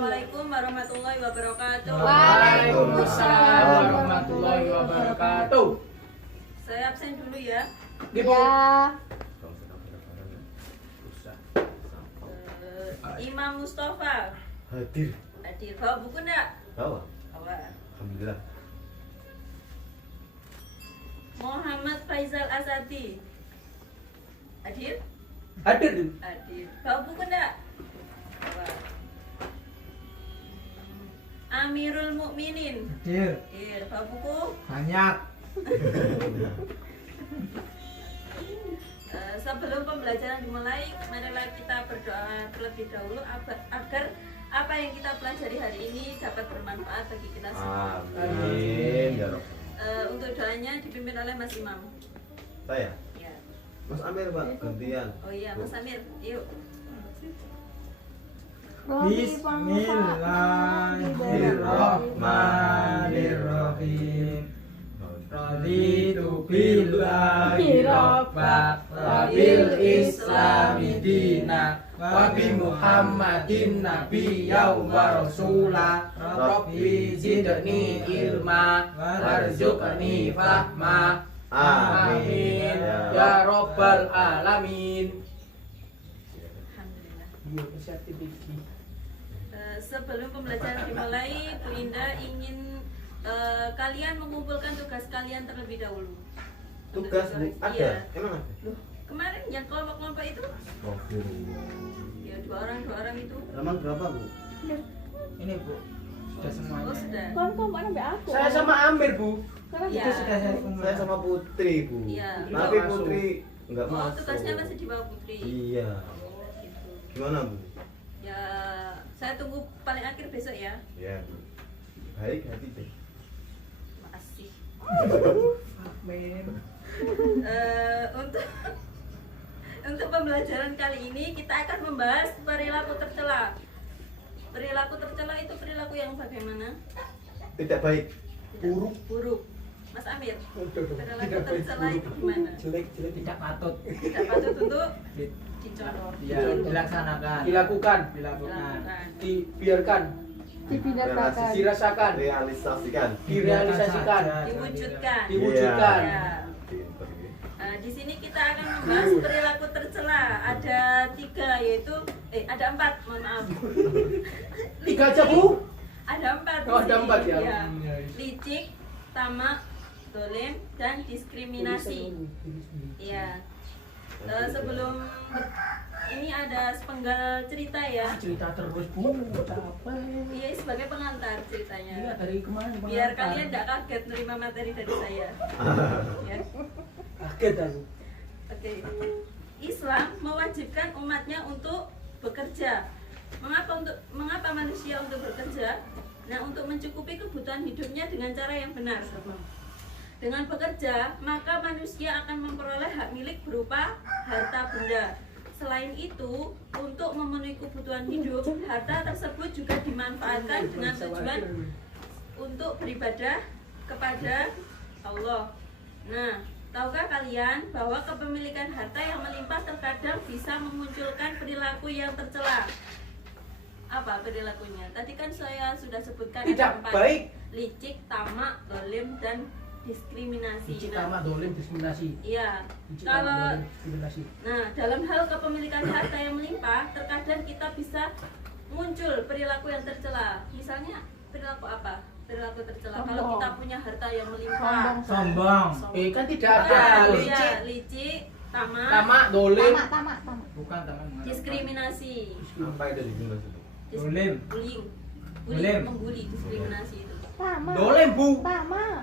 Assalamualaikum warahmatullahi wabarakatuh. Waalaikumsalam warahmatullahi wabarakatuh. Saya absen dulu ya. Ya. Imam Mustafa Hadir. hadir. Bawa buku enggak? Bawa. Bawa. Alhamdulillah. Muhammad Faizal Azadi hadir? Hadir. Hadir. Bawa buku enggak? Bawa. Amirul Mukminin Hadir. hadir. Bawa buku? Banyak. Sebelum pembelajaran dimulai, marilah kita berdoa terlebih dahulu agar apa yang kita pelajari hari ini dapat bermanfaat bagi kita semua. Amin. Ya Rabb. Untuk doanya dipimpin oleh Mas Imam. Saya. Ya. Mas Amir, Pak, gantian. Oh iya, Mas Amir, yuk. Bismillahirrahmanirrahim. Raditu billahi rabba wa bil islami dina wa bi Muhammadin nabiyyan wa rasula. Rabbi zidni ilma warzuqni fahma. Amin ya rabbal alamin. Alhamdulillah. Sebelum pembelajaran dimulai, Bu Indah ingin kalian mengumpulkan tugas kalian terlebih dahulu. Tugas Bu, Iya. ada? Emang ada? Loh, kemarin yang kelompok-kelompok itu? Ya, dua orang itu. Halaman berapa, Bu? Ini Bu, sudah Oh, semuanya. sudah. Kamu sampai aku. Saya sama Amir Bu. Iya. Itu sudah saya semua. Saya sama Putri, Bu. Iya. Tapi Masuk. Putri enggak Oh, masuk. tugasnya masih di bawah Putri. Iya. Oh, gitu. Gimana, Bu? Ya, saya tunggu paling akhir besok ya. Ya, Bu. Baik hati deh. Makasih. Amin. Untuk untuk pembelajaran kali ini kita akan membahas perilaku tercela. Perilaku tercela itu perilaku yang bagaimana? Tidak baik. Buruk. Buruk. Mas Amir, perilaku Tidak baik, tercela itu gimana? Jelek tidak patut. Tidak patut untuk dicontoh. Ya, dilaksanakan. Dilakukan. Dilakukan. Dibiarkan. Dibinasakan. Dirasakan. Realisasikan. Direalisasikan. Diwujudkan. Diwujudkan. Ya. Pinter, ya. Di sini kita akan membahas perilaku tercela. Ada 3 yaitu ada 4, mohon maaf. 3 aja Bu. Ada 4. Oh, ada 4 ya. Licik, tamak, dolim, dan diskriminasi. Iya. Sebelum ini ada sepenggal cerita ya. Cerita terus Bu. Capek. Iya, sebagai pengantar ceritanya. Iya, dari kemarin. Biar kalian tidak kaget menerima materi dari saya. Ya. Kaget aku. Oke. Islam mewajibkan umatnya untuk bekerja. Mengapa manusia untuk bekerja? Nah, untuk mencukupi kebutuhan hidupnya dengan cara yang benar. Dengan bekerja, maka manusia akan memperoleh hak milik berupa harta benda. Selain itu, untuk memenuhi kebutuhan hidup, harta tersebut juga dimanfaatkan dengan tujuan untuk beribadah kepada Allah. Nah, tahukah kalian bahwa kepemilikan harta yang melimpah terkadang bisa memunculkan perilaku yang tercela? Apa perilakunya? Tadi kan saya sudah sebutkan Tidak ada 4. baik. Licik, tamak, dolim, dan diskriminasi. Licik, Nah, tamak, dolim, diskriminasi. iya. Licik, Kalau tamak, dolim, diskriminasi. Nah, dalam hal kepemilikan harta yang melimpah, terkadang kita bisa muncul perilaku yang tercela. Misalnya, perilaku apa? Perilaku tercela. Kalau Sombong. kita punya harta yang melimpah. Sombong. Kan tidak ada. Iya, Licik, licik, tamak, tamak, dolim. Tamak. Bukan tamak. diskriminasi. Apa itu diskriminasi? Dolim. Bullying. Dolim. Membuli, diskriminasi itu. Tamak. Dolim Bu. Tamak.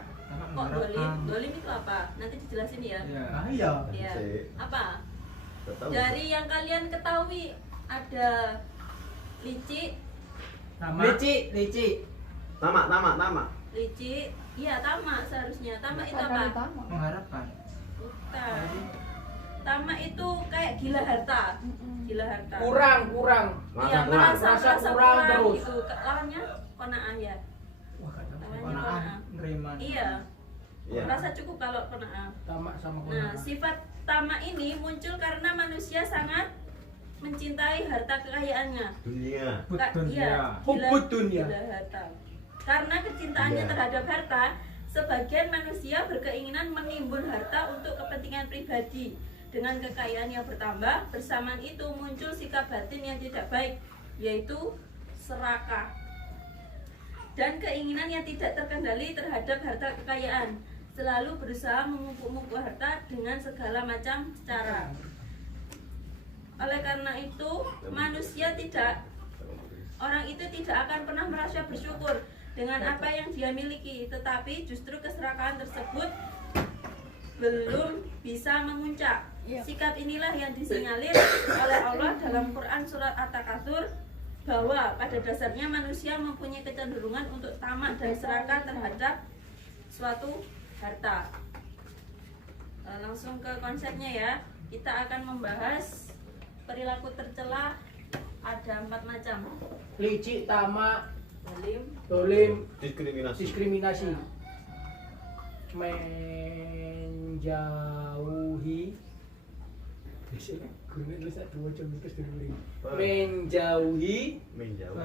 Kok dolim? Dolim itu apa? Nanti dijelasin ya. Ah iya. Iya. Apa? Nggak tahu. Dari yang kalian ketahui ada licik, Licik. Nama. licik, iya tamak seharusnya. Tamak itu apa? Mengharapkan. Bukan. Tamak itu kayak gila harta. Gila harta. Kurang. Iya, merasa kurang terus. gitu. Lawannya qanaah ya. Wah, kata Namanya konaan, kona'ah. neriman. Iya. Iya. Merasa cukup kalau qanaah. Tamak sama Nah, konaan. sifat tamak ini muncul karena manusia sangat mencintai harta kekayaannya. Dunia. Betul Iya, ya. gila- dunia. gila harta. Karena kecintaannya Iya. terhadap harta, sebagian manusia berkeinginan menimbun harta untuk kepentingan pribadi. Dengan kekayaan yang bertambah, bersamaan itu muncul sikap batin yang tidak baik, yaitu serakah dan keinginan yang tidak terkendali terhadap harta kekayaan. Selalu berusaha mengumpul-ngumpul harta dengan segala macam cara. Oleh karena itu, orang itu tidak akan pernah merasa bersyukur dengan apa yang dia miliki, tetapi justru keserakahan tersebut belum bisa memuncak. Sikap inilah yang disinyalir oleh Allah dalam Quran surat At-Takatsur, bahwa pada dasarnya manusia mempunyai kecenderungan untuk tamak dan serakah terhadap suatu harta. Langsung ke konsepnya ya. Kita akan membahas perilaku tercela, ada 4 macam. Licik, tamak, Zalim, dolim, Diskriminasi. diskriminasi, menjauhi. Menjauhi Menjauh.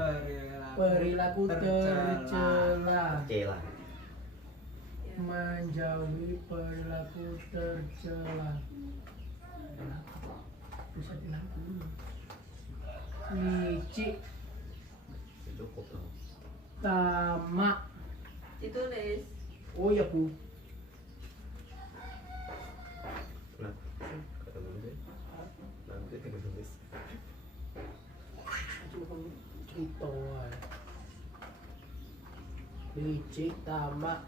perilaku tercela. Cela. ya. Menjauhi perilaku tercela. Bisa dilakukan. Licik, Cukup dong. tamak. Ditulis. Oh ya bu. Nah, kata nanti. Nanti kita tulis. Cuma cerita aja. Licik, tamak,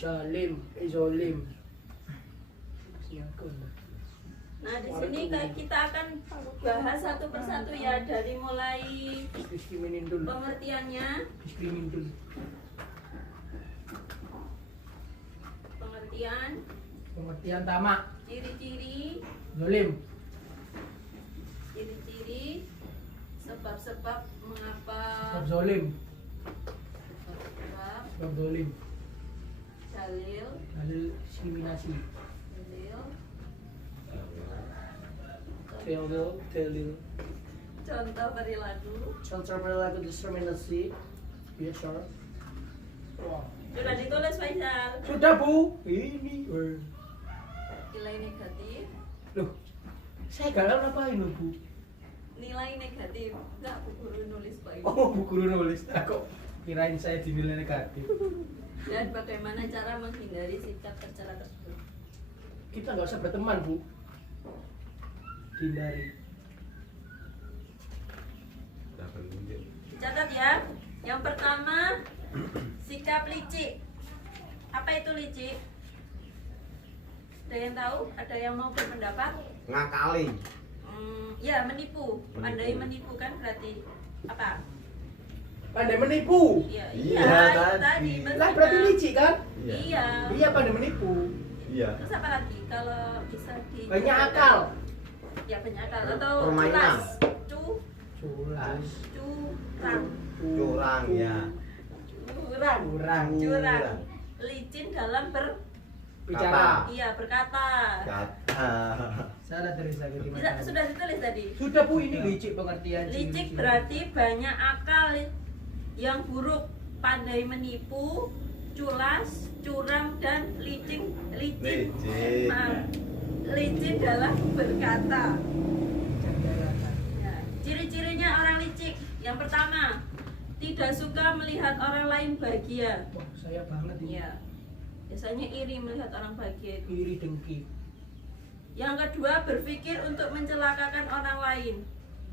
zalim, zolim. Nah, di sini kita akan bahas satu persatu ya, dari mulai Diskriminin dulu. pengertiannya, Diskrimin dulu. Pengertian tamak, ciri-ciri, zolim, sebab-sebab mengapa, sebab zolim, sebab, sebab zolim, dalil, dalil diskriminasi, dalil, contoh perilaku. contoh perilaku diskriminasi, biasa. Wah. Sudah ditulis Faisal. Sudah bu, ini. Nilai negatif, Loh, saya gagal ngapain loh bu? nilai negatif. Enggak, Bu Guru nulis Pak Ibu. Oh, bu guru nulis. Kok kirain saya dinilai negatif? Dan bagaimana cara menghindari sikap tercela tersebut. Kita nggak usah berteman bu. Hindari. Dapat tunjuk. Catat ya. Yang pertama, sikap licik. Apa itu licik? Ada yang tahu? Ada yang mau berpendapat? Ngakali. Ya, menipu. Pandai menipu kan berarti apa? Pandai menipu. Iya, Iya, itu tadi. benar. Lah berarti licik kan? Iya. Iya pandai menipu. Iya. Terus apa lagi? Kalau bisa di Banyak akal. Ya, banyak akal atau Permainan. Culas. curang. Curang ya. Curang. Curang. Licin dalam Bicara. iya, berkata. Kata. Salah dari saya Sudah ditulis tadi. Sudah bu ini licik pengertian. Licik berarti banyak akal yang buruk, pandai menipu, culas, curang, dan licin. Licin. Maaf. Licin dalam berkata. Ya, ciri-cirinya orang licik. Yang pertama, tidak suka melihat orang lain bahagia. Wah, saya banget ini. Ya, biasanya iri melihat orang bahagia itu. Iri dengki. Yang kedua, berpikir untuk mencelakakan orang lain.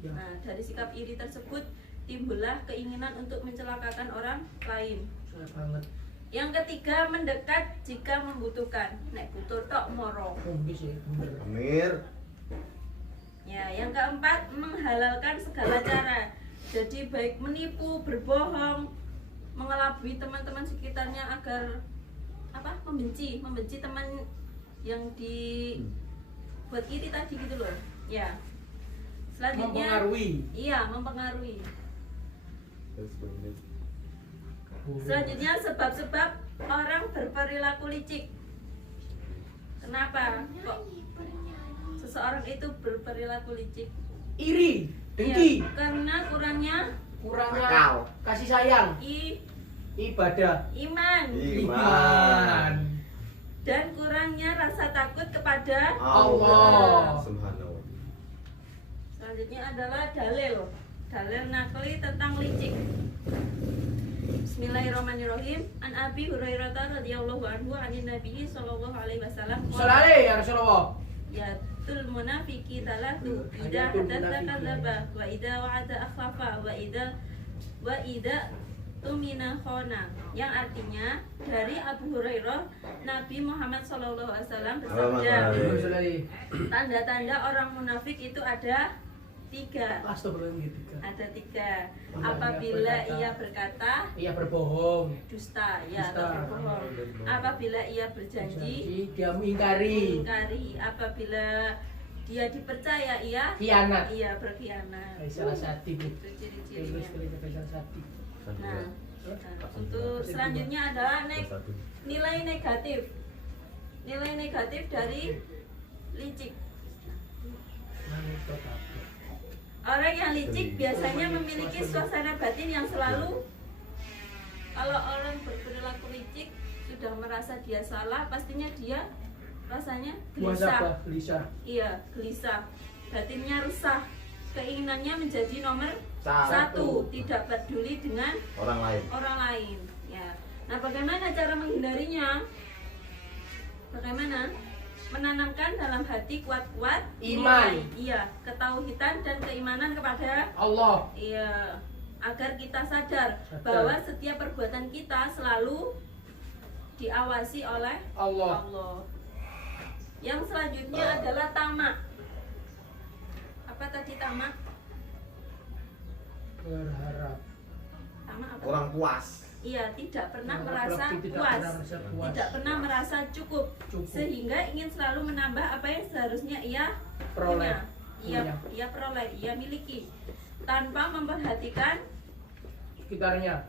Ya. Nah, dari sikap iri tersebut timbullah keinginan untuk mencelakakan orang lain. Saya banget. Yang ketiga, mendekat jika membutuhkan. Nek butuh tok moro. Mungkin sih bener. Amir. Ya, yang keempat, menghalalkan segala cara. Jadi baik menipu, berbohong, mengelabui teman-teman sekitarnya agar membenci teman yang dibuat iri tadi gitu loh. Ya. Selanjutnya, Mempengaruhi. iya, mempengaruhi. Terus bener. Selanjutnya, sebab-sebab orang berperilaku licik. Kenapa kok seseorang itu berperilaku licik? iri, dengki, Iya, karena kurangnya kurangnya Akal. kasih sayang, ibadah, iman iman, dan kurangnya rasa takut kepada Allah. Subhanahu. Selanjutnya adalah dalil nakli tentang licik. Bismillahirrahmanirrahim. An Abi Hurairah radhiyallahu anhu anin Nabi sallallahu alaihi wasallam. Salale ya Rasulullah. Ya tul munafiki talatu idza hadatsa kadzaba wa idza wa'ada akhlafa wa idza tumina khona, yang artinya dari Abu Hurairah Nabi Muhammad sallallahu alaihi wasallam bersabda, tanda-tanda orang munafik itu ada 3. Astagfirullahaladzim. Ada 3. Apabila ia berkata Ia berbohong, dusta, ya, atau Dusta. berbohong. Apabila ia berjanji dia mengingkari, mengingkari. Apabila dia dipercaya ia khianat. ia berkhianat. Salah satu bu. Itu ciri-cirinya. Salah satu. Nah, untuk selanjutnya adalah nilai negatif. Nilai negatif dari licik. Orang yang licik biasanya memiliki suasana batin yang selalu, kalau orang berperilaku licik sudah merasa dia salah, pastinya dia rasanya gelisah. Gelisah. Iya, gelisah. Batinnya resah. Keinginannya menjadi nomor Satu. 1, tidak peduli dengan Orang lain. orang lain. Ya. Nah, bagaimana cara menghindarinya? Bagaimana? Menanamkan dalam hati kuat-kuat Iman. nilai, iya, ketauhidan dan keimanan kepada Allah. iya, agar kita sadar Sadar. bahwa setiap perbuatan kita selalu diawasi oleh Allah. Allah. Yang selanjutnya adalah tamak. Apa tadi tamak? Berharap. Tamak apa? Kurang puas. Iya, tidak pernah Tidak merasa tidak puas. pernah merasa puas. Tidak pernah merasa cukup, Cukup. sehingga ingin selalu menambah apa yang seharusnya ia Peroleh. punya. Punya. Ia peroleh, ia miliki, tanpa memperhatikan, Sekitarnya,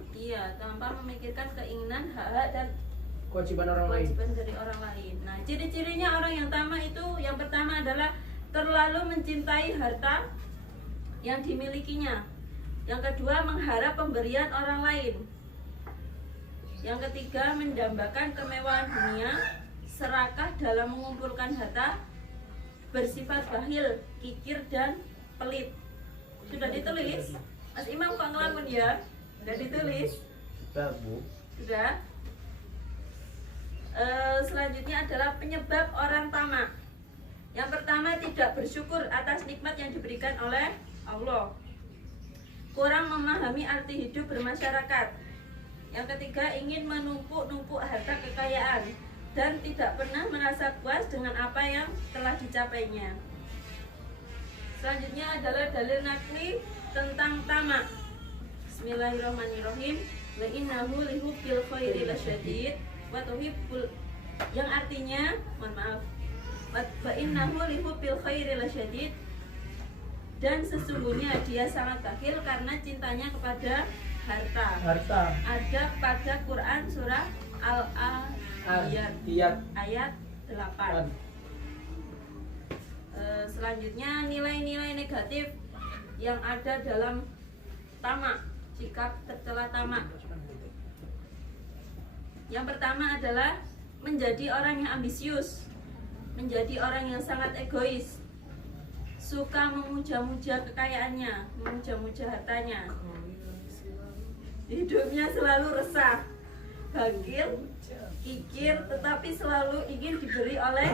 tanpa memikirkan keinginan, hak-hak dan kewajiban orang lain. kewajiban dari orang lain. Nah, ciri-cirinya orang yang tamak itu yang pertama adalah terlalu mencintai harta yang dimilikinya. Yang kedua, mengharap pemberian orang lain. Yang ketiga, mendambakan kemewahan dunia, serakah dalam mengumpulkan harta, bersifat bakhil, kikir dan pelit. Sudah ditulis? Mas Imam kok ngelamun ya? Sudah ditulis? Sudah bu. Sudah. Selanjutnya adalah penyebab orang tamak. Yang pertama, tidak bersyukur atas nikmat yang diberikan oleh Allah. Kurang memahami arti hidup bermasyarakat. Yang ketiga, ingin menumpuk-numpuk harta kekayaan dan tidak pernah merasa puas dengan apa yang telah dicapainya. Selanjutnya adalah dalil nakli tentang tamak. Bismillahirrahmanirrahim. Wa innahu lihubbil khairi lasyadid wa tuhibbul, yang artinya, mohon maaf, wa innahu lihubbil khairi lasyadid, dan sesungguhnya dia sangat bakhil karena cintanya kepada harta. Harta. Ada pada Quran surah Al-Adiyat ayat 8. Selanjutnya nilai-nilai negatif yang ada dalam tamak, sikap tercela tamak. Yang pertama adalah menjadi orang yang ambisius, menjadi orang yang sangat egois, suka memuja-muja kekayaannya, memuja-muja hartanya. Hidupnya selalu resah, bakhil, kikir, tetapi selalu ingin diberi oleh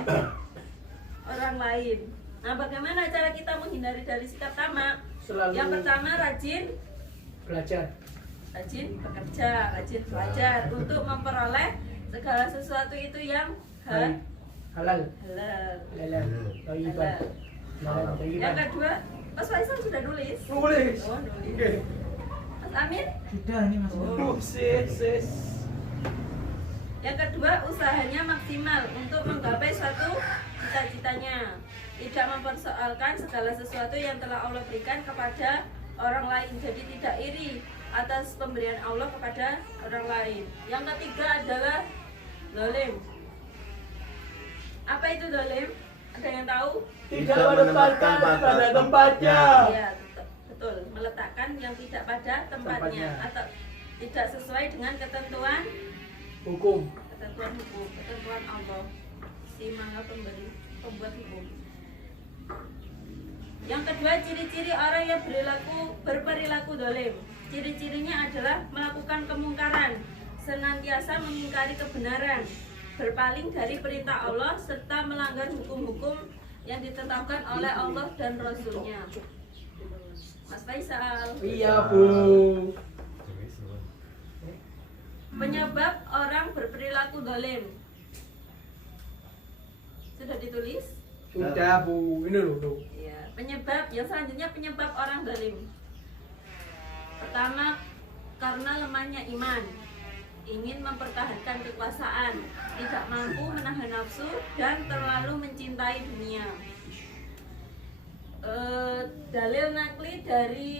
orang lain. Nah, bagaimana cara kita menghindari dari sikap tamak? Selalu Yang pertama, rajin belajar. bekerja, rajin belajar untuk memperoleh segala sesuatu itu yang Halal. halal. Halal. Thayyiban. Halal thayyiban. Yang kedua, Mas Faisal sudah nulis. Nulis. Oh, nulis. Oke. Mas Amin? Sudah nih Mas. Sis. Yang kedua, usahanya maksimal untuk menggapai suatu cita-citanya. Tidak mempersoalkan segala sesuatu yang telah Allah berikan kepada orang lain. Jadi tidak iri atas pemberian Allah kepada orang lain. Yang ketiga adalah zalim. Apa itu zalim? Ada yang tahu? Tidak menempatkan pada tempatnya. Iya, betul. Meletakkan yang tidak pada tempatnya Tempatnya. atau tidak sesuai dengan ketentuan Hukum. hukum, ketentuan Allah, si maha pembuat hukum. Yang kedua, ciri-ciri orang yang berperilaku dolim. Ciri-cirinya adalah melakukan kemungkaran, senantiasa mengingkari kebenaran, berpaling dari perintah Allah, serta melanggar hukum-hukum yang ditetapkan oleh Allah dan Rasulnya. Mas Faisal. Iya, Bu. Penyebab orang berperilaku dolim. Sudah ditulis? Sudah, Bu. Ini loh, tuh. Ya, penyebab yang selanjutnya penyebab orang dolim. Pertama, karena lemahnya iman, ingin mempertahankan kekuasaan, tidak mampu menahan nafsu dan terlalu mencintai dunia. Dalil nakli dari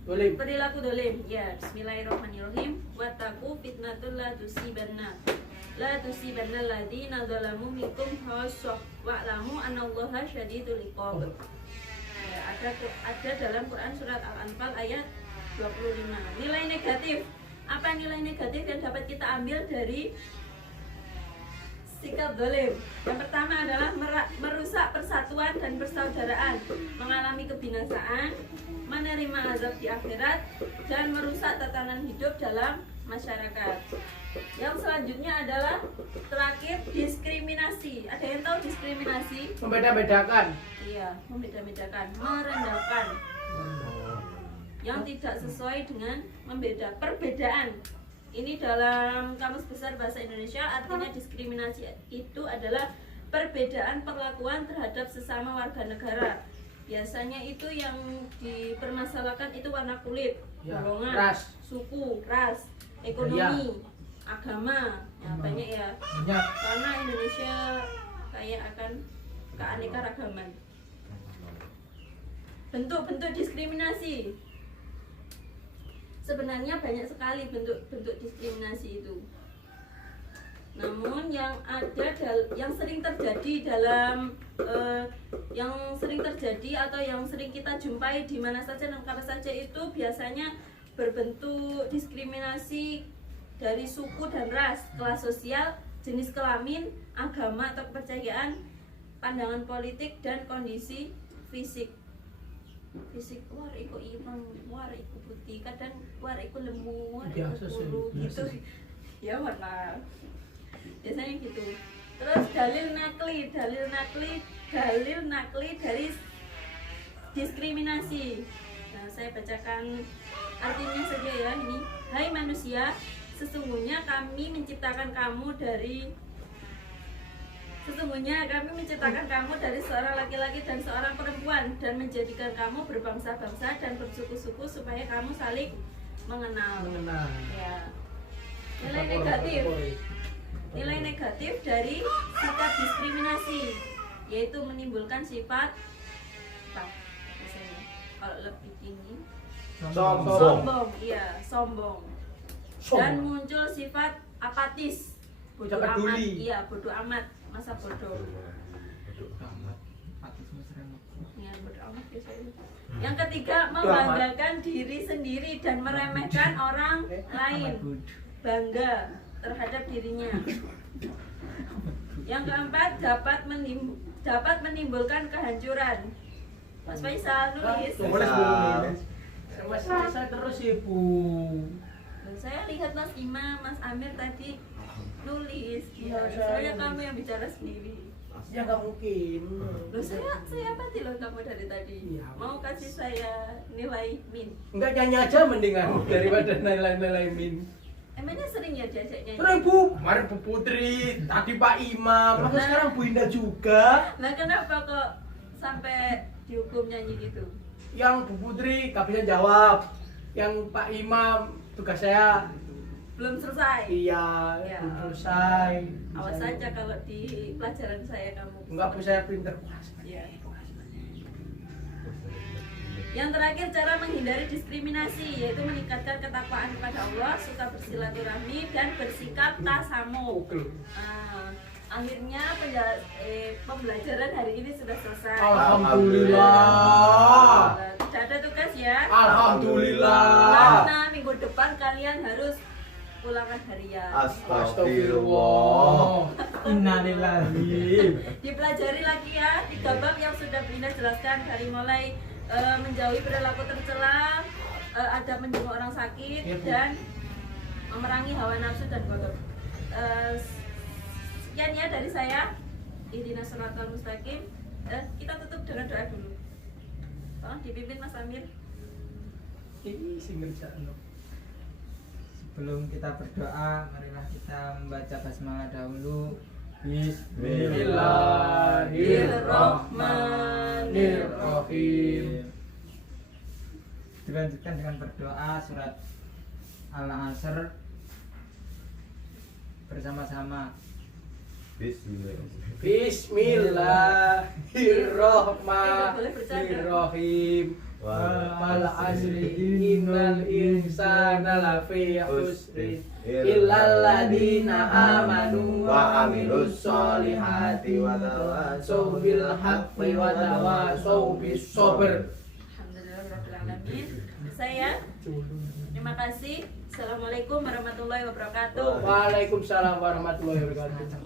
Dolim. perilaku dolim. Ya, bismillahirrahmanirrahim. Wattaqu fitnatul la tusibanna alladziina zalamu minkum khassah wa'lamu annallaha syadidul iqab. Ya, ada dalam Quran surat Al-Anfal ayat 25. Nilai negatif. Apa nilai negatif yang dapat kita ambil dari sikap dolim? Yang pertama adalah merusak persatuan dan persaudaraan, mengalami kebinasaan, menerima azab di akhirat, dan merusak tatanan hidup dalam masyarakat. Yang selanjutnya adalah terakhir, diskriminasi. Ada yang tahu diskriminasi? Membeda-bedakan. Iya, membeda-bedakan, merendahkan, yang tidak sesuai dengan perbedaan. Ini dalam Kamus Besar Bahasa Indonesia, artinya diskriminasi itu adalah perbedaan perlakuan terhadap sesama warga negara. Biasanya itu yang dipermasalahkan itu warna kulit, Ya, golongan, ras. suku, ras, ekonomi, agama. Ya, banyak ya. Banyak. Karena Indonesia kaya akan keanekaragaman. Bentuk-bentuk diskriminasi. Sebenarnya banyak sekali bentuk-bentuk diskriminasi itu. Namun yang sering terjadi dalam yang sering terjadi atau yang sering kita jumpai di mana saja dan kapan saja itu biasanya berbentuk diskriminasi dari suku dan ras, kelas sosial, jenis kelamin, agama atau kepercayaan, pandangan politik dan kondisi fisik. War iku ireng, war iku putih, kadang war iku lemu, war iku Biasa sih, kuru biasa gitu. sih. Ya warna. Biasanya gitu. Terus dalil nakli dari diskriminasi. Nah, saya bacakan artinya saja ya ini. Hai manusia, sesungguhnya kami menciptakan kamu dari seorang laki-laki dan seorang perempuan dan menjadikan kamu berbangsa-bangsa dan bersuku-suku supaya kamu saling mengenal. Ya. Nilai negatif dari sikap diskriminasi yaitu menimbulkan sifat apa biasanya kalau lebih tinggi sombong, iya sombong. Dan muncul sifat apatis, Bocah bodoh amat, peduli. iya bodoh amat, masa bodoh. Ya, bodoh amat biasanya. Yang ketiga, membanggakan diri sendiri dan meremehkan orang lain, bangga terhadap dirinya. Yang keempat, dapat menimbulkan kehancuran. Mas Faisal nulis. Mas Faisal terus ya, Bu. Saya lihat Mas Imam, Mas Amir tadi nulis. Iya, Soalnya saya kamu nulis. yang bicara sendiri. Ya nggak mungkin. Loh, saya pasti loh kamu dari tadi. Iya. Mau kasih saya nilai min. Enggak, nyanyi aja mendingan daripada nilai-nilai min. Emangnya sering ya diajak nyanyi? Sering, Bu. Kemarin Bu Putri, tadi Pak Imam, masa Nah. sekarang Bu Indah juga. Nah kenapa kok sampai dihukum nyanyi gitu? Yang Bu Putri gak bisa jawab. Yang Pak Imam tugas saya Belum selesai? iya, Ya. belum selesai. Awas saja kalau di pelajaran saya kamu. Enggak, Bu, saya pinter. Ya. Yang terakhir, cara menghindari diskriminasi yaitu meningkatkan ketakwaan kepada Allah, suka bersilaturahmi dan bersikap tasamu. Oke. Ah, akhirnya pembelajaran hari ini sudah selesai. Alhamdulillah. Tidak ada tugas ya. Alhamdulillah. Karena minggu depan kalian harus ulangan harian. Astagfirullah. Innalillahi. Dipelajari lagi ya 3 bab yang sudah Bina jelaskan dari mulai menjauhi perilaku tercela, ada menjenguk orang sakit dan memerangi hawa nafsu dan kotor. Sekian ya dari saya. Ihdinas shiratal mustaqim. Kita tutup dengan doa dulu. Tolong dipimpin Mas Amir. Ini sing ngerjakan. Sebelum kita berdoa, marilah kita membaca basmalah dahulu. Bismillahirrahmanirrahim. Dilanjutkan dengan berdoa surat Al-Asr bersama-sama. Bismillahirrahmanirrahim. Wal asri innal insana lafi khusrin illal ladzina amanu wa amilus solihati wa tawasaw bil haqqi wa tawasaw bis sabr. Alhamdulillahirabbil alamin. Saya terima kasih. Assalamualaikum warahmatullahi wabarakatuh. Waalaikumsalam warahmatullahi wabarakatuh.